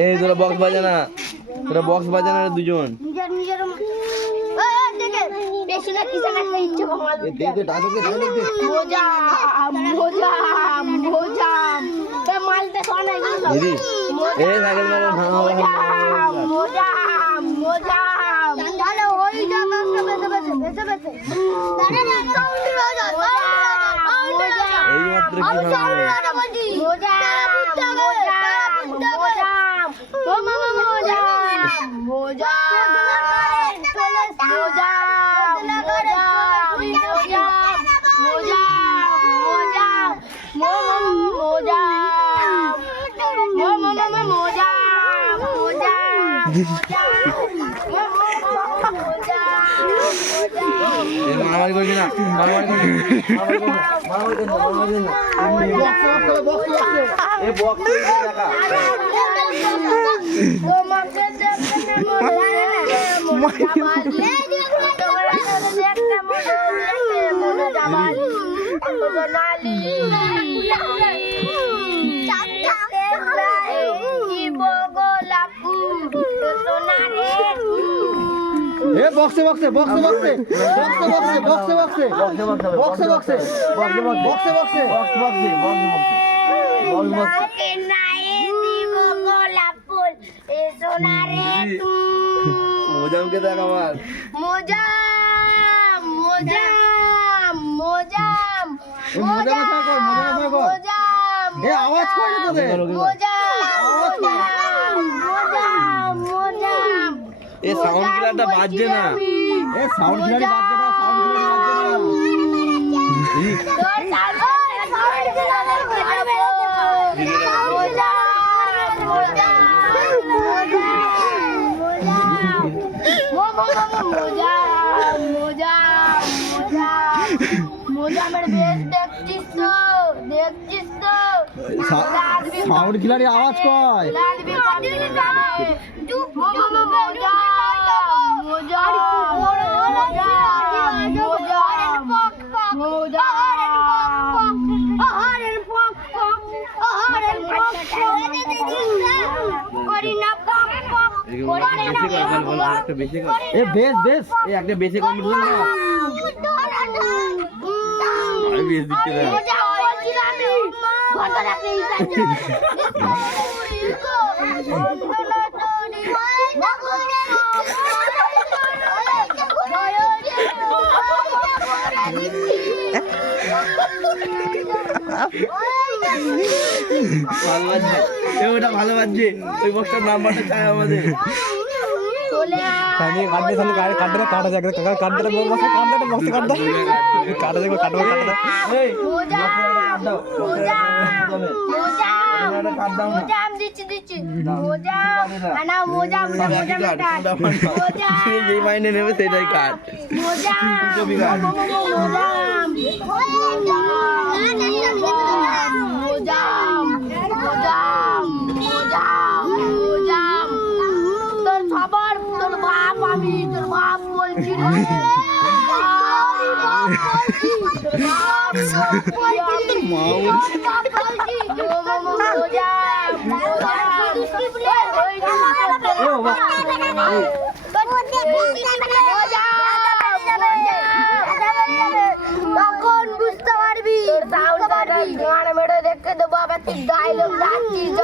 এই তোরা বক্স বাজা না, তোরা বক্স বাজা না দুজন। দিদি এই সাইকেল মারো ভাঙা মারামারি করবি না, মারামারি করবি না। এই বক্স দেখা বক্সে বক্সে বক্সে বক্সে বক্সে বক্সে বক্সে বক্সে বক্সে বক্সে বক্সে বক্সে মোজামকে দেখ আমার মোজাম মোজাম মোজাম আওয়াজ করে তোদের এ সাউন্ড কিলারটা বাজছে না, এ সাউন্ড কিলারই বাজছে না, সাউন্ড কিলারই সাউন্ড কিলারই আওয়াজ কয় বেশ বেশ একটা বেশি কম ওটা ভালো বাজছে, ওই বক্সটার নাম্বারটা চাই আমাদের। মাইনে নেবে সেটাই কাট তখন বুঝতে পারবি মেরে দেখে দেবো আবার তুই ডায়লগ রাখছিস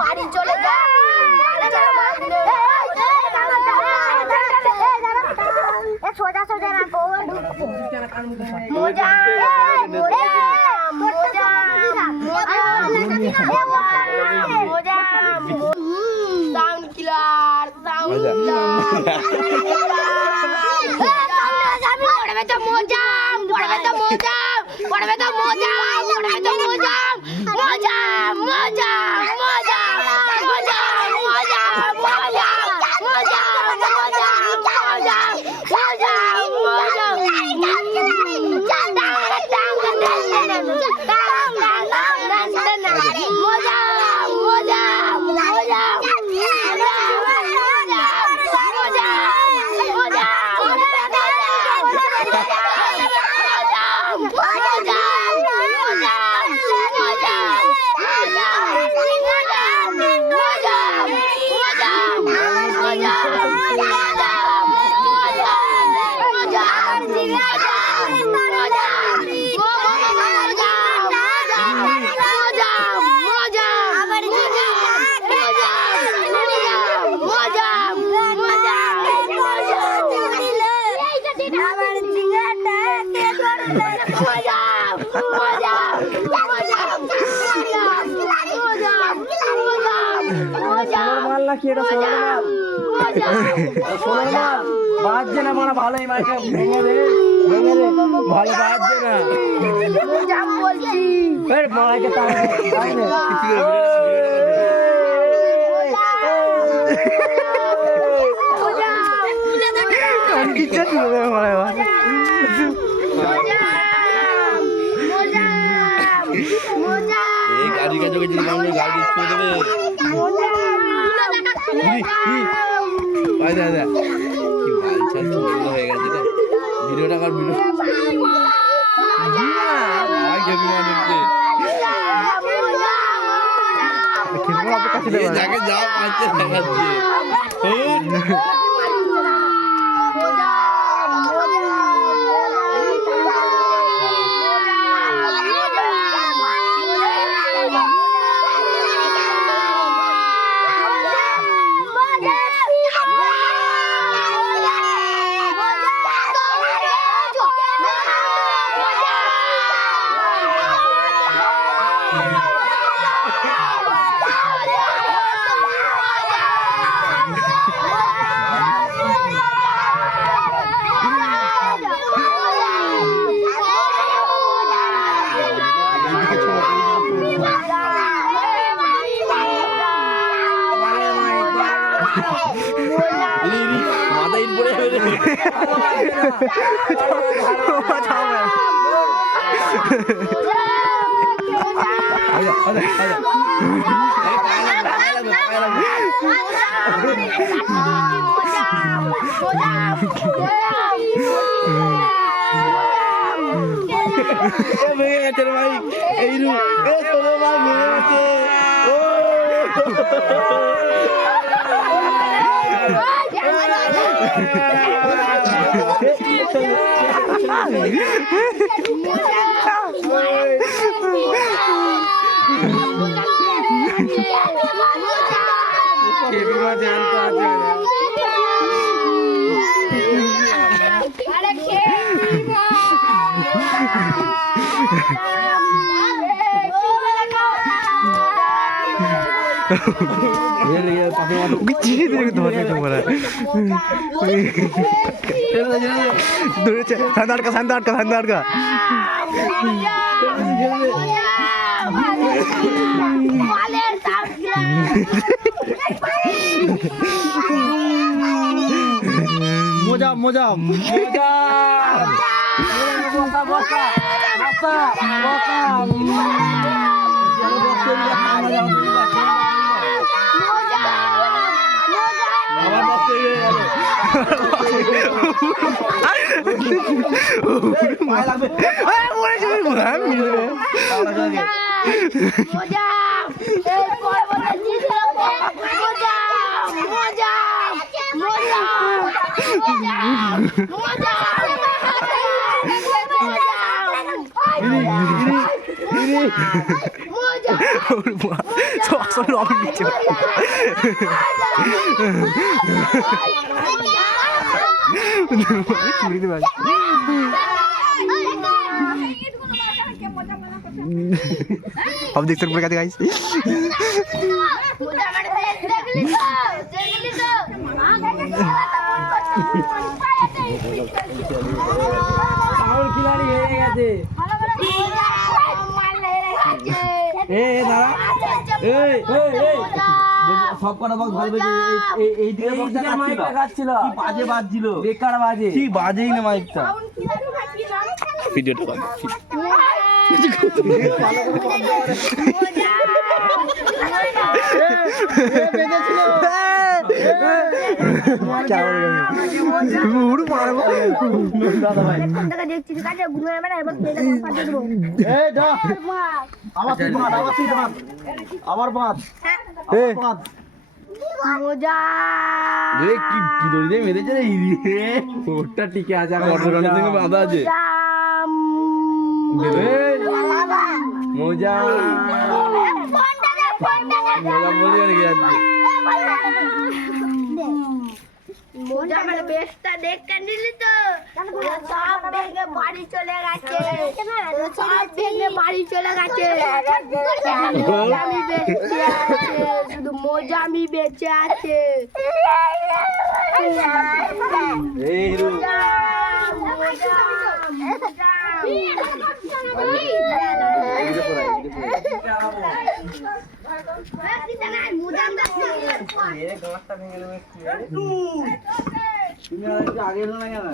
বাড়ি চলে যা সোজা সোজা রাখো মজা সাউন্ড কিলার সাউন্ড পড়বে তো মজাম পড়বে তো মজাম পড়বে তো মজাম পড়বে তো মজাম মজাম মজাম মজাম মজাম মজাম মজাম মজাম সোনার মাল নাকি এটা সোনার মাল? সোনার মাল বাজছে না মারা ভালোই মাইকে ভেঙে দে ভালো বাজছে না মজা বলছি এর মাইকে তাই নে কিচ্ছু তুলে মারা এই গাড়ি কাছে যদি গাড়ি ছুঁয়ে দেবে ভাই দাদা কি বালছাল ছোট হয়ে গেছে রে ভিডিওটা কর ভিডিও ভাই গেবি মানুষকে এই জায়গা যাও পাঁচতে দেখাচ্ছে মাথায় পড়ে যাবে ভেঙে গেছে রে ভাই এই রু এ সোনা মাল ভেঙে গেছে মজা মজা মজা বসা বসা বসা আমার বসে अब देख सकते हैं गाइस খিলাড়ি হয়ে গেছে সব কটা বক্স ভালো এই দিকে মাইকটা কাটছিল কি বাজে বাজছিল বেকার বাজে কি বাজেই না মাইকটা ভিডিওটা আমার বাঁধ মজা কি কি দড়ি দিয়ে মেরেছে রে ওটা টিকে আছে আর মোটরগানের সঙ্গে বাঁধা আছে মজা মজা বলে আর কি আছে মজা আমার বেশটা দেখে নিলি তো ওরা সব ভেঙে বাড়ি চলে গেছে ওরা সব ভেঙে বাড়ি চলে গেছে আমি বেঁচে আছে শুধু মোজামি বেঁচে আছে এই হিরো তুমি আর একটু আগে এলো না কেন